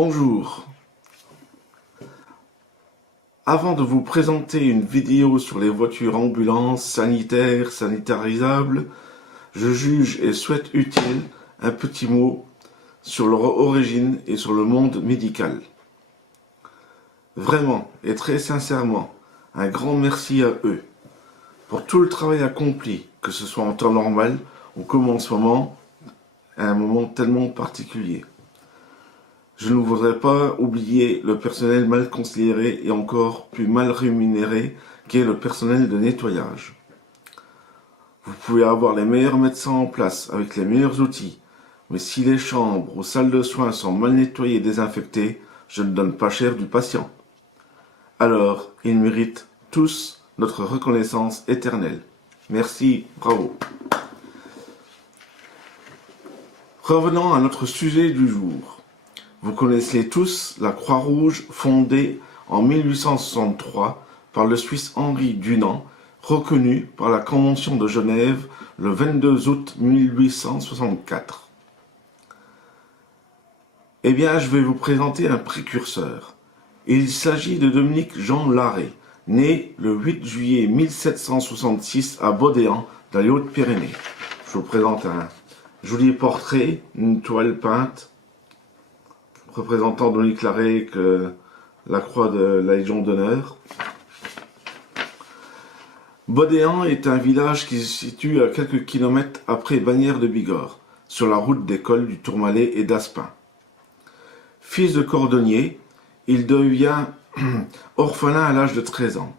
Bonjour. Avant de vous présenter une vidéo sur les voitures ambulances sanitaires, sanitarisables, je juge et souhaite utile un petit mot sur leur origine et sur le monde médical. Vraiment et très sincèrement, un grand merci à eux pour tout le travail accompli, que ce soit en temps normal ou comme en ce moment, à un moment tellement particulier. Je ne voudrais pas oublier le personnel mal considéré et encore plus mal rémunéré qu'est le personnel de nettoyage. Vous pouvez avoir les meilleurs médecins en place avec les meilleurs outils, mais si les chambres ou salles de soins sont mal nettoyées et désinfectées, je ne donne pas cher du patient. Alors, ils méritent tous notre reconnaissance éternelle. Merci, bravo. Revenons à notre sujet du jour. Vous connaissez tous la Croix-Rouge fondée en 1863 par le Suisse Henri Dunant, reconnue par la Convention de Genève le 22 août 1864. Eh bien, je vais vous présenter un précurseur. Il s'agit de Dominique Jean Larrey, né le 8 juillet 1766 à Bodéan, dans les Hautes-Pyrénées. Je vous présente un joli portrait, une toile peinte, représentant Dominique Larrey avec la croix de la Légion d'honneur. Bodéan est un village qui se situe à quelques kilomètres après Bagnères de Bigorre, sur la route des cols du Tourmalet et d'Aspin. Fils de cordonnier, il devient orphelin à l'âge de 13 ans.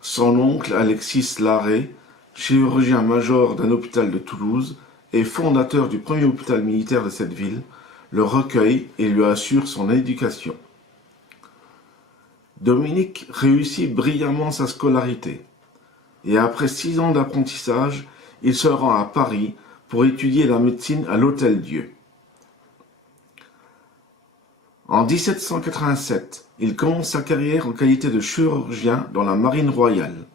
Son oncle, Alexis Larrey, chirurgien-major d'un hôpital de Toulouse et fondateur du premier hôpital militaire de cette ville, le recueille et lui assure son éducation. Dominique réussit brillamment sa scolarité, et après 6 ans d'apprentissage, il se rend à Paris pour étudier la médecine à l'Hôtel-Dieu. En 1787, il commence sa carrière en qualité de chirurgien dans la marine royale.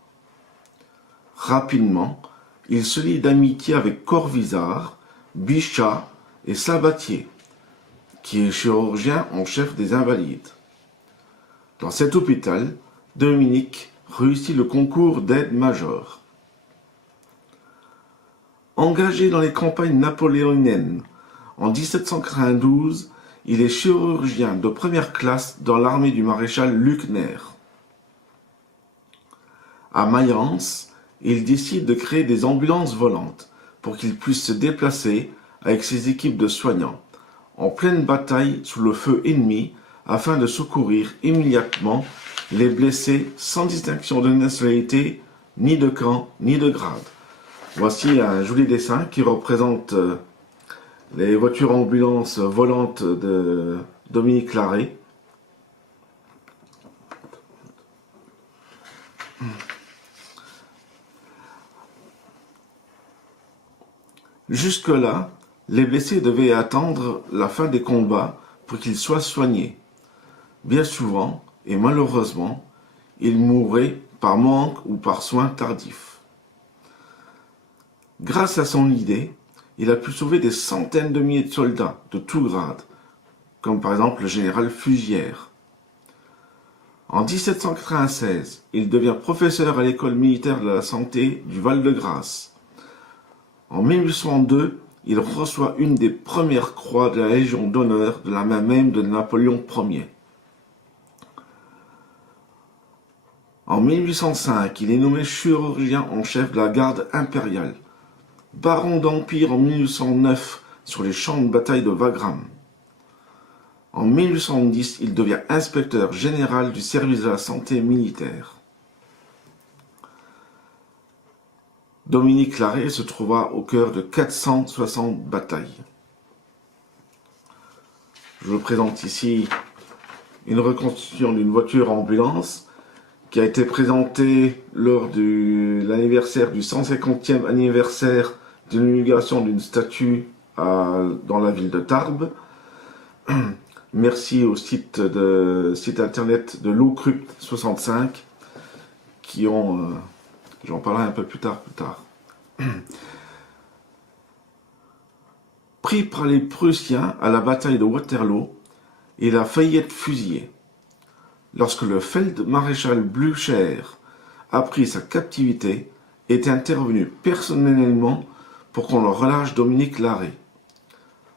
Rapidement, il se lie d'amitié avec Corvisart, Bichat et Sabatier, qui est chirurgien en chef des Invalides. Dans cet hôpital, Dominique réussit le concours d'aide-major. Engagé dans les campagnes napoléoniennes, en 1792, il est chirurgien de première classe dans l'armée du maréchal Luckner. À Mayence, il décide de créer des ambulances volantes pour qu'il puisse se déplacer avec ses équipes de soignants en pleine bataille sous le feu ennemi afin de secourir immédiatement les blessés sans distinction de nationalité, ni de camp, ni de grade. Voici un joli dessin qui représente les voitures ambulances volantes de Dominique Larrey. Jusque-là, les blessés devaient attendre la fin des combats pour qu'ils soient soignés. Bien souvent, et malheureusement, ils mouraient par manque ou par soins tardifs. Grâce à son idée, il a pu sauver des centaines de milliers de soldats de tous grades, comme par exemple le général Fugière. En 1796, il devient professeur à l'école militaire de la santé du Val-de-Grâce. En 1802, il reçoit une des premières croix de la Légion d'honneur de la main même de Napoléon Ier. En 1805, il est nommé chirurgien en chef de la garde impériale, baron d'Empire en 1809 sur les champs de bataille de Wagram. En 1810, il devient inspecteur général du service de la santé militaire. Dominique Larrey se trouva au cœur de 460 batailles. Je vous présente ici une reconstitution d'une voiture ambulance qui a été présentée lors de l'anniversaire du 150e anniversaire de l'inauguration d'une statue dans la ville de Tarbes. Merci au site internet de l'Ocrupt 65 qui ont... j'en parlerai un peu plus tard. Pris par les Prussiens à la bataille de Waterloo, Il a failli être fusillé. Lorsque le Feldmaréchal Blücher apprit sa captivité, est intervenu personnellement pour qu'on le relâche Dominique Larrey,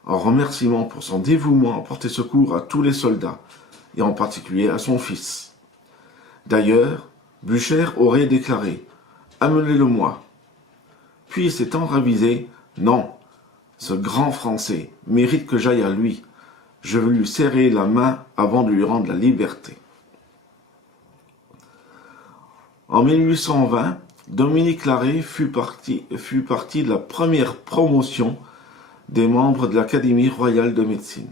en remerciement pour son dévouement à porter secours à tous les soldats, et en particulier à son fils. D'ailleurs, Blücher aurait déclaré « Amenez-le-moi ». Puis s'étant ravisé « Non, ce grand Français mérite que j'aille à lui. Je veux lui serrer la main avant de lui rendre la liberté. » En 1820, Dominique Larrey fut partie de la première promotion des membres de l'Académie royale de médecine.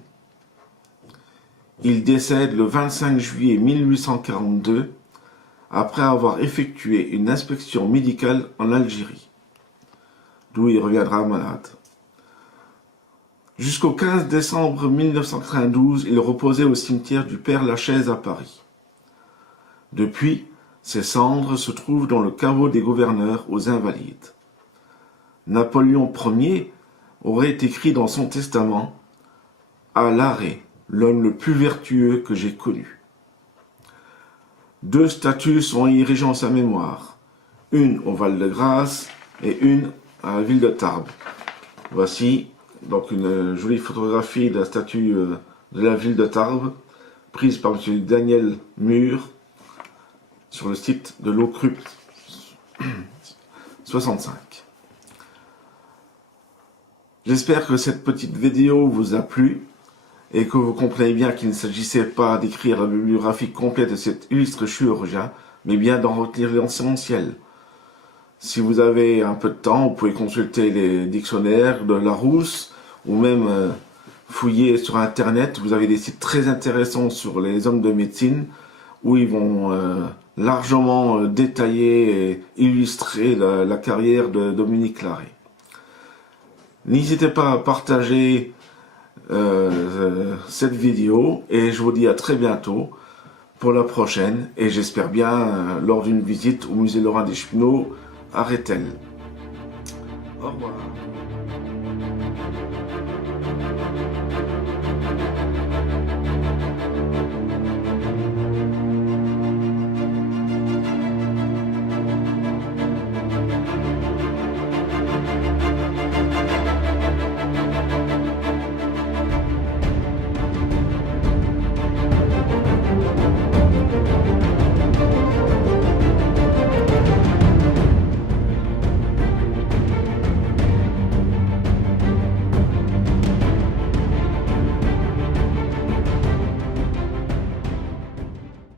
Il décède le 25 juillet 1842 après avoir effectué une inspection médicale en Algérie, d'où il reviendra malade. Jusqu'au 15 décembre 1992, il reposait au cimetière du Père-Lachaise à Paris. Depuis, ses cendres se trouvent dans le caveau des gouverneurs aux Invalides. Napoléon Ier aurait écrit dans son testament « À Larrey, l'homme le plus vertueux que j'ai connu ». 2 statues sont érigées en sa mémoire, une au Val-de-Grâce et une à la ville de Tarbes. Voici donc une jolie photographie de la statue de la ville de Tarbes, prise par M. Daniel Mur sur le site de l'Ocrupt 65. J'espère que cette petite vidéo vous a plu et que vous comprenez bien qu'il ne s'agissait pas d'écrire la bibliographie complète de cet illustre chirurgien, mais bien d'en retenir l'essentiel. Si vous avez un peu de temps, vous pouvez consulter les dictionnaires de Larousse ou même fouiller sur Internet. Vous avez des sites très intéressants sur les hommes de médecine où ils vont largement détailler et illustrer la carrière de Dominique Larrey. N'hésitez pas à partager cette vidéo et je vous dis à très bientôt pour la prochaine et j'espère bien lors d'une visite au musée Laurent Deschenaux à Rethel. Au revoir.